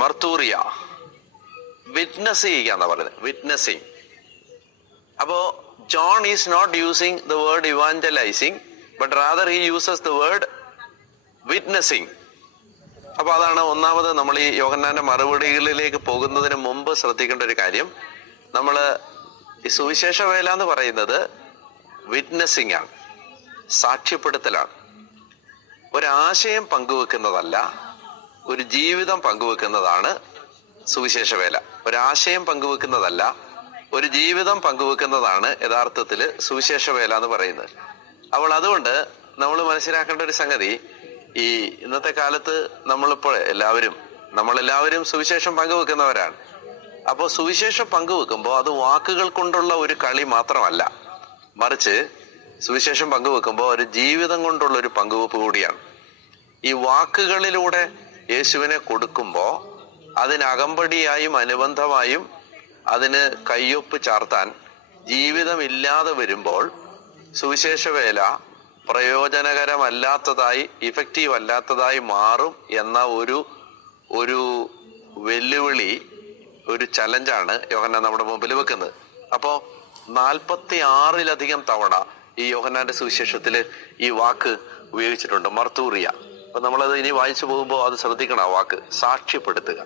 മർത്തൂറിയ, witness ചെയ്യുക എന്നാ പറയുന്നത്, വിറ്റ്നസിങ്. അപ്പോ John is not using the word evangelising, but rather he uses the word witnessing. അപ്പൊ അതാണ് ഒന്നാമത് നമ്മൾ ഈ യോഹന്നാന്റെ മറുപടികളിലേക്ക് പോകുന്നതിന് മുമ്പ് ശ്രദ്ധിക്കേണ്ട ഒരു കാര്യം. നമ്മള് ഈ സുവിശേഷ വേല എന്ന് പറയുന്നത് വിറ്റ്നസിങ് ആണ്, സാക്ഷ്യപ്പെടുത്തലാണ്. ഒരാശയം പങ്കുവെക്കുന്നതല്ല, ഒരു ജീവിതം പങ്കുവെക്കുന്നതാണ് സുവിശേഷ വേല. ഒരാശയം പങ്കുവെക്കുന്നതല്ല, ഒരു ജീവിതം പങ്കുവെക്കുന്നതാണ് യഥാർത്ഥത്തില് സുവിശേഷ വേല എന്ന് പറയുന്നത്. അപ്പോൾ അതുകൊണ്ട് നമ്മൾ മനസ്സിലാക്കേണ്ട ഒരു സംഗതി, ഈ ഇന്നത്തെ കാലത്ത് നമ്മളെല്ലാവരും സുവിശേഷം പങ്കുവെക്കുന്നവരാണ്. അപ്പോൾ സുവിശേഷം പങ്കുവെക്കുമ്പോൾ അത് വാക്കുകൾ കൊണ്ടുള്ള ഒരു കളി മാത്രമല്ല, മറിച്ച് സുവിശേഷം പങ്കുവെക്കുമ്പോൾ ഒരു ജീവിതം കൊണ്ടുള്ള ഒരു പങ്കുവെപ്പ് കൂടിയാണ്. ഈ വാക്കുകളിലൂടെ യേശുവിനെ കൊടുക്കുമ്പോൾ അതിന് അകമ്പടിയായും അനുബന്ധമായും അതിന് കയ്യൊപ്പ് ചാർത്താൻ ജീവിതമില്ലാതെ വരുമ്പോൾ സുവിശേഷ വേല പ്രയോജനകരമല്ലാത്തതായി, ഇഫക്റ്റീവ് അല്ലാത്തതായി മാറും എന്ന ഒരു വെല്ലുവിളി, ഒരു ചലഞ്ചാണ് യോഹന്നാൻ നമ്മുടെ മുമ്പിൽ വെക്കുന്നത്. അപ്പോ 46-ലധികം തവണ ഈ യോഹന്നാന്റെ സുവിശേഷത്തില് ഈ വാക്ക് ഉപയോഗിച്ചിട്ടുണ്ട്, മർത്തൂറിയ. അപ്പൊ നമ്മളത് ഇനി വായിച്ചു പോകുമ്പോൾ അത് ശ്രദ്ധിക്കണം. ആ വാക്ക് സാക്ഷ്യപ്പെടുത്തുക,